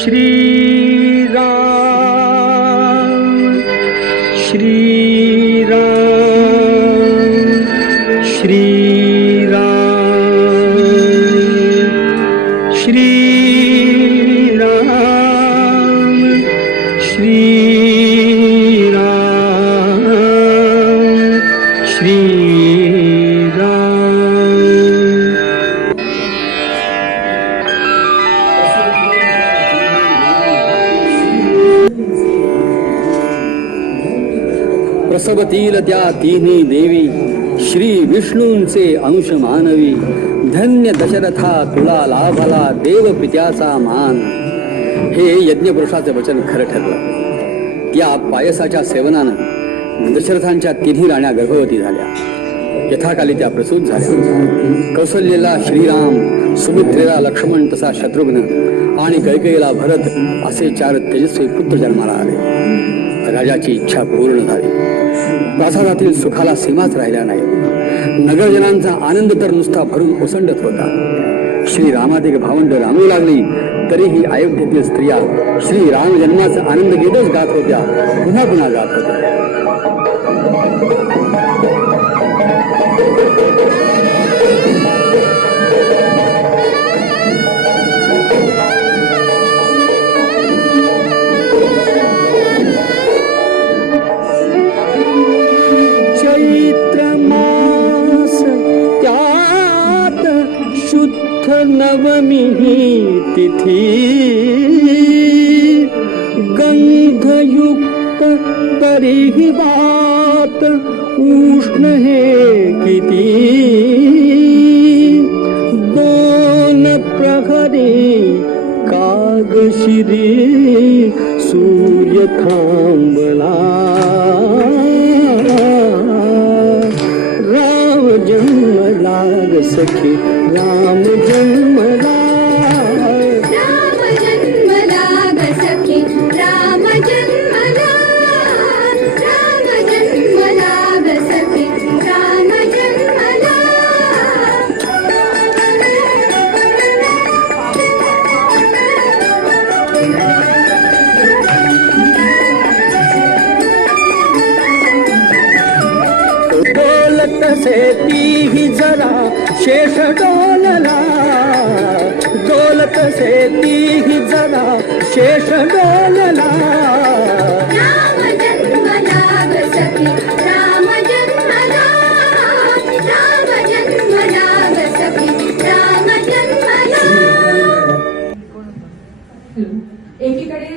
श्री राम श्री राम श्री राम श्री राम श्री राम श्री प्रसवतील त्या तिन्ही देवी श्री विष्णूंचे अंश मानवी. धन्य दशरथा तुला लाभला देव पित्याचा मान. हे यज्ञपुरुषाचे वचन खरं ठरलं. त्या पायसाच्या सेवनानं दशरथांच्या तिन्ही राण्या गर्भवती झाल्या. यथाकाली त्या प्रसूत झाल्या. कौशल्येला श्रीराम, सुमित्रेला लक्ष्मण, तसा शत्रुघ्न आणि कैकेयीला भरत असे 4 तेजस्वी पुत्र जन्माला आले. राजाची इच्छा पूर्ण झाली. प्रासादातील सुखाला सीमाच राहिल्या नाही. नगरजनांचा आनंद तर नुसता भरून ओसंडत होता. श्रीरामाधिक भावंड रामू लागली तरीही अयोध्येतील स्त्रिया श्रीराम जन्माचा आनंद घेतच गात होत्या. पुन्हा पुन्हा गात होत्या. नवमी तिथी गंधयुक्त तरीही बात उष्ण हे किती. 2 प्रहरी कागशिरी सूर्य थांबला. राम जन्मला सखी राम जन्मला. राम जन्मला सखी राम जन्मला. राम जन्मला सखी राम जन्मला. डोलत से तीही जरा शेष डोलला. डोलत से तीही जरा शेष डोलला. राम जन्मला सखी राम जन्मला. राम जन्मला सखी राम जन्मला. एकीकडे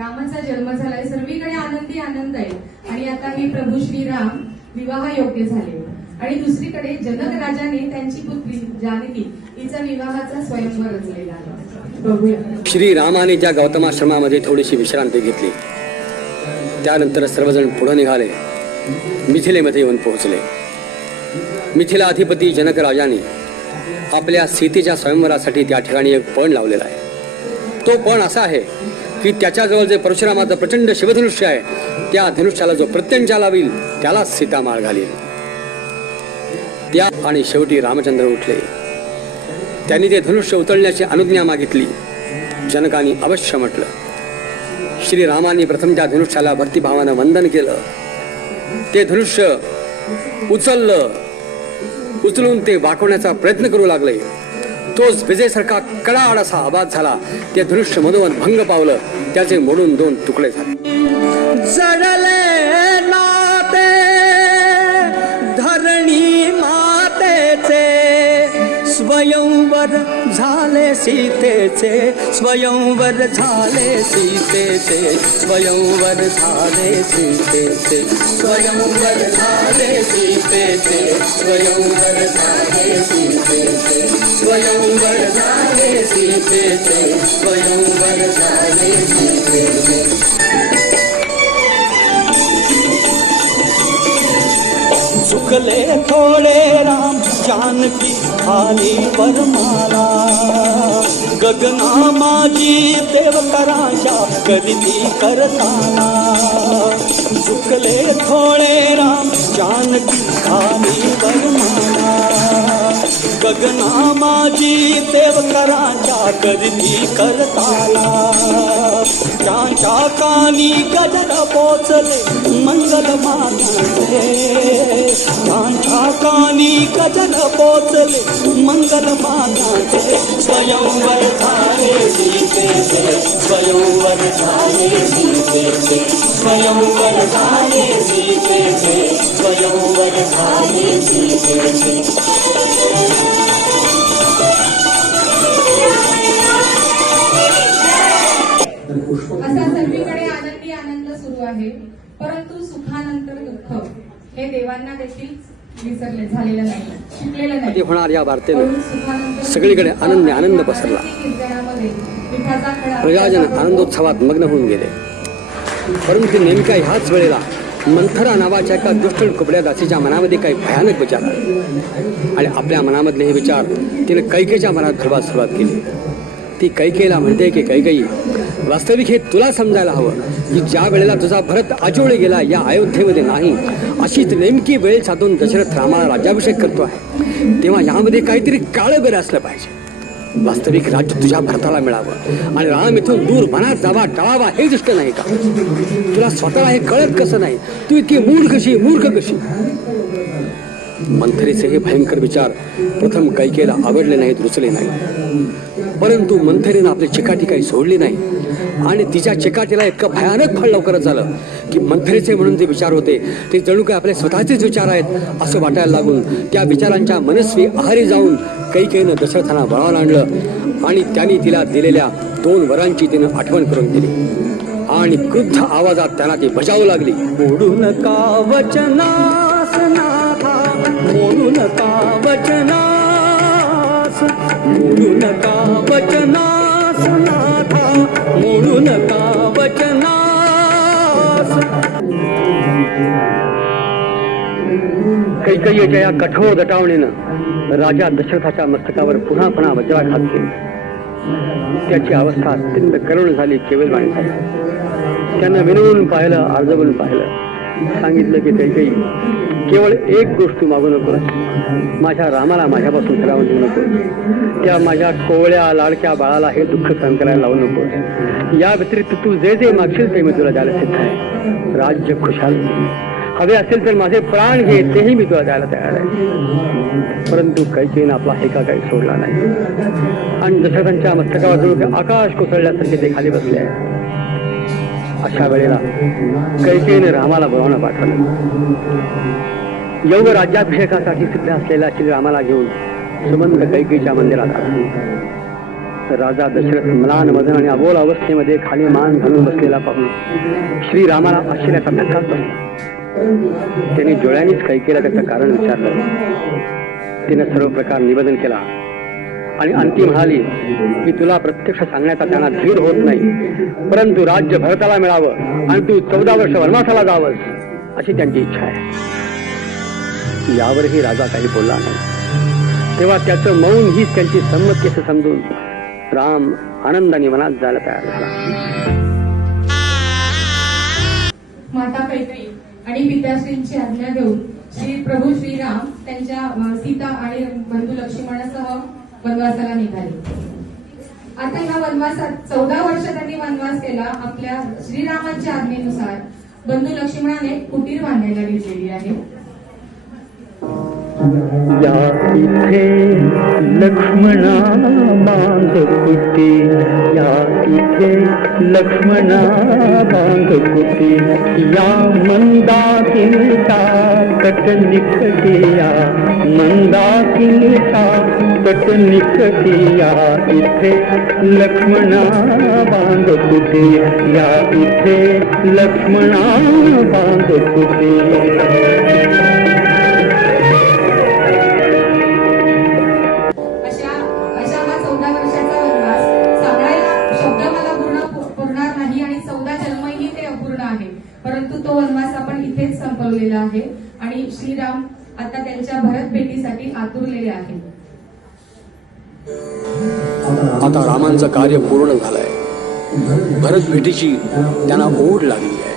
रामाचा जन्म झालाय, सर्वीकडे आनंदी आनंद आहे आणि आता ही प्रभू श्रीराम विवाह योग्य झाले. आणि दुसरीकडे जनक राजाने त्यांची पुत्री जानकी हिचा विवाहाचा स्वयंवर रचलेला आहे. श्रीरामाने ज्या गौतमाश्रमामध्ये थोडीशी विश्रांती घेतली त्यानंतर सर्वजण पुढे निघाले. मिथिलेमध्ये येऊन पोहोचले. मिथिला अधिपती जनक राजाने आपल्या सीतेच्या स्वयंवरासाठी त्या ठिकाणी एक पण लावलेला आहे. तो पण असा आहे की त्याच्याजवळ जे परशुरामाचं प्रचंड शिवधनुष्य आहे त्या धनुष्याला जो प्रत्यंचा लावील त्याला सीता माळ घालील. त्या आणि शेवटी रामचंद्र उठले. त्यांनी ते धनुष्य उचलण्याची अनुज्ञा मागितली. जनकाने अवश्य म्हटलं. श्रीरामांनी प्रथम त्या धनुष्याला भक्तिभावानं वंदन केलं. ते धनुष्य उचलून ते वाकवण्याचा प्रयत्न करू लागले. तोच विजेसारखा कडाड असा आवाज झाला. ते धनुष्य मधोमध भंग पावलं. त्याचे मोडून 2 तुकडे झाले. जडले नाते धरणी मातेचे स्वयंवर झाले सीतेचे. स्वयंवर झाले सीतेचे. स्वयंवर झाले सीतेचे. स्वयंवर झाले सीतेचे. स्वयंवर झाले सीतेचे. स्वयंवर झाले सीतेचे. स्वयंवर झाले सीतेचे. झुकले थोडे राम जानकी खाली वरमाला. गगना माझी देवकराशा करीती करताना. झुकले थोडे राम जानकी खाली वरमाला. गगना माझी देवकरांच्या करीती करताला त्यांच्या कानी गजर पोचले मंगल मानाचे त्यांच्या कानी गजर पोचले मंगल मानाचे स्वयंवर झाले सीतेचे स्वयंवर झाले सीतेचे स्वयंवर झाले सीतेचे स्वयंवर झाले सीतेचे असा सर्वीकडे आनंदी आनंद सुरू आहे. परंतु सुखानंतर दुःख हे देवांना देखील विसरले झालेलं नाही, शिकलेलं ते नाही. होणार या वार्तेने म्हणून सुखानंतर सगळीकडे आनंदी आनंद पसरला. कीर्तनामध्ये विठाचा खडा प्रजाजन आनंदोत्सवात मग्न होऊन गेले. परंतु नेमक्या ह्याच वेळेला मंथरा नावाच्या एका दुष्ट कुबड्या दासीच्या मनामध्ये काही भयानक विचार आले आणि आपल्या मनामधले हे विचार तिने कैकेच्या मनात घडवायला सुरुवात केली. ती कैकेला म्हणते की कैकेयी, वास्तविक हे तुला समजायला हवं की ज्या वेळेला तुझा भरत आजोळे गेला या अयोध्येमध्ये नाही, अशीच नेमकी वेळ साधून दशरथ रामाला राज्याभिषेक करतो आहे, तेव्हा यामध्ये काहीतरी काळं बेर असलं पाहिजे. वास्तविक राज्य तुझ्या भरताला मिळावं आणि राम इथून दूर मनात जावा टळावा हे दृष्ट नाही का? तुला स्वतःला हे कळत कसं नाही? तू इतकी मूर्ख कशी? मंथरेचे हे भयंकर विचार प्रथम कैकेला आवडले नाहीत, रुचले नाही. परंतु मंथरेनं आपली चिकाटी काही सोडली नाही आणि तिच्या चिकाटीला इतकं भयानक फळ लवकरच झालं की मंथरेचे म्हणून जे विचार होते ते जणू काय आपले स्वतःचेच विचार आहेत असं वाटायला लागून त्या विचारांच्या मनस्वी आहारी जाऊन कैकेयीनं दशरथांना बळावून आणलं आणि त्यांनी तिला दिलेल्या 2 वरांची तिनं आठवण करून दिली आणि क्रुद्ध आवाजात त्यांना ती बजावू लागली. मोडू नका वचनास नाथा, मोडू नका वचनास, मोडू नका वचनास नाथा, मोडू नका वचनास. कैकेयीच्या या कठोर दटावणीनं राजा दशरथाच्या मस्तकावर पुन्हा पुन्हा वज्राघात केला. त्याची अवस्था अत्यंत करुण झाली, केवलवाणी झाली. त्यानं विनवून पाहिलं, आर्जवून पाहिलं, सांगितलं की कैकेयी, केवळ एक गोष्ट तू मागू नको, माझ्या रामाला माझ्यापासून फिरावून देऊ नको, त्या माझ्या कोवळ्या लाडक्या बाळाला हे दुःख सहन करायला लावू नको. या व्यतिरिक्त तू जे जे मागशील ते मी तुला द्यायला सिद्ध आहे. राज्य खुशाल हवे असेल तर माझे प्राण घे, तेही मी तुला द्यायला तयार आहे. परंतु कैकेयीनं आपला हेका काही सोडला नाही आणि दशरथांच्या मस्तकावर जणू आकाश कोसळल्यासारखे ते खाली बसले आहे. अशा वेळेला कैकेयीने रामाला बोलावणं पाठवलं. योग राज्याभिषेकासाठी सिद्ध असलेल्या श्रीरामाला घेऊन सुमंत कैकेयीच्या मंदिरात आला. राजा दशरथ म्लान मदन आणि अबोल अवस्थेमध्ये खाली मान घालून बसलेला पाहून श्रीरामाला आश्चर्याचा धक्काच बसला. त्याने डोळ्यांनीच कैकेयीला त्याचं कारण विचारलं. तिने सर्व प्रकार निवेदन केला आणि अंतिम म्हणाली की तुला प्रत्यक्ष सांगण्याचा त्यांना धीर होत नाही, परंतु राज्य भरताला मिळावं आणि तू 14 वर्ष वनवासाला जावंस अशी त्यांची इच्छा आहे. यावरही राजा काही बोलला नाही. तेव्हा त्याचं मौन हीच त्यांची संमती असं समजून राम आनंदाने मनात जायला तयार झाला. माता कैकेयी आणि पिताश्रींची आज्ञा देऊन प्रभू श्रीराम त्यांच्या सीता आणि बंधू लक्ष्मणासह वनवासाला निघाले. आता ह्या वनवासात 14 वर्ष त्यांनी वनवास केला. आपल्या श्रीरामांच्या आज्ञेनुसार बंधू लक्ष्मणाने कुटीर बांधायला घेतलेली आहे. या इथे लक्ष्मणा बांध कुटी, या इथे लक्ष्मणा बांध कुटी, या मंदाकिनीचा तट निकटिया, मंदाकिनीचा तट निकटिया, इथे लक्ष्मणा बांध कुटी, या इथे लक्ष्मणा बांध कुटी. परंतु तो वनवास आपण इथेच संपवलेला आहे आणि श्रीराम आता त्यांच्या भरत भेटीसाठी आतुरलेले आहेत. आता रामांचं कार्य पूर्ण झालंय. भरत भेटीची त्यांना ओढ लागली आहे.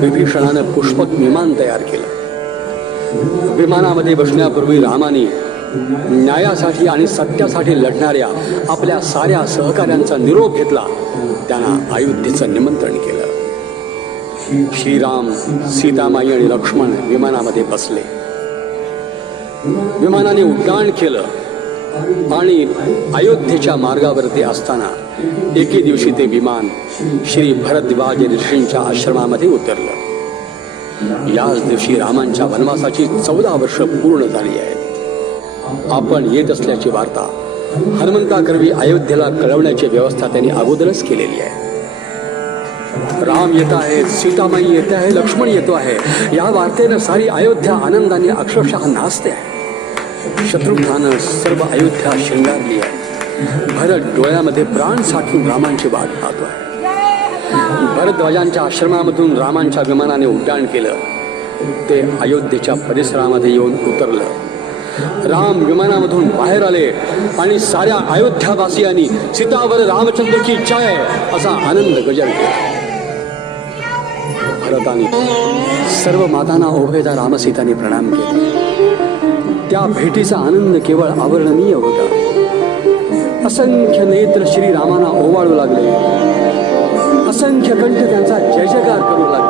विभीषणानं पुष्पक विमान तयार केलं. विमानामध्ये बसण्यापूर्वी रामाने न्यायासाठी आणि सत्यासाठी लढणाऱ्या आपल्या साऱ्या सहकाऱ्यांचा निरोप घेतला. त्यांना अयोध्येचं निमंत्रण केलं. श्रीराम, सीतामाई आणि लक्ष्मण विमानामध्ये बसले. विमानाने उड्डाण केलं आणि अयोध्येच्या मार्गावरती असताना एके दिवशी ते विमान श्री भरद्वाज ऋषींच्या आश्रमामध्ये उतरलं. याच दिवशी रामांच्या वनवासाची 14 वर्ष पूर्ण झाली आहेत. आपण येत असल्याची वार्ता हनुमंताकरवी अयोध्येला कळवण्याची व्यवस्था त्यांनी अगोदरच केलेली आहे. राम येत आहे, सीतामाई येते आहे, लक्ष्मण येतो आहे. या वार्तेनं सारी अयोध्या आनंदाने अक्षरशः नाचते आहे. शत्रुघ्नानं सर्व अयोध्या शृंगारली आहे. भरत डोळ्यामध्ये प्राण साठवून रामांची वाट पाहतो आहे. भरद्वाजांच्या आश्रमामधून रामांच्या विमानाने उड्डाण केलं. ते अयोध्येच्या परिसरामध्ये येऊन उतरलं. राम विमानामधून बाहेर आले आणि साऱ्या अयोध्यावासियांनी सीतावर रामचंद्रची जय असा आनंद गजर केला. भरताने सर्व मातांना ओभेदा रामसीताने प्रणाम केला. त्या भेटीचा आनंद केवळ अवर्णनीय होता. असंख्य नेत्र श्रीरामांना ओवाळू लागले. असंख्य कंठ त्यांचा जय जयकार करू लागले.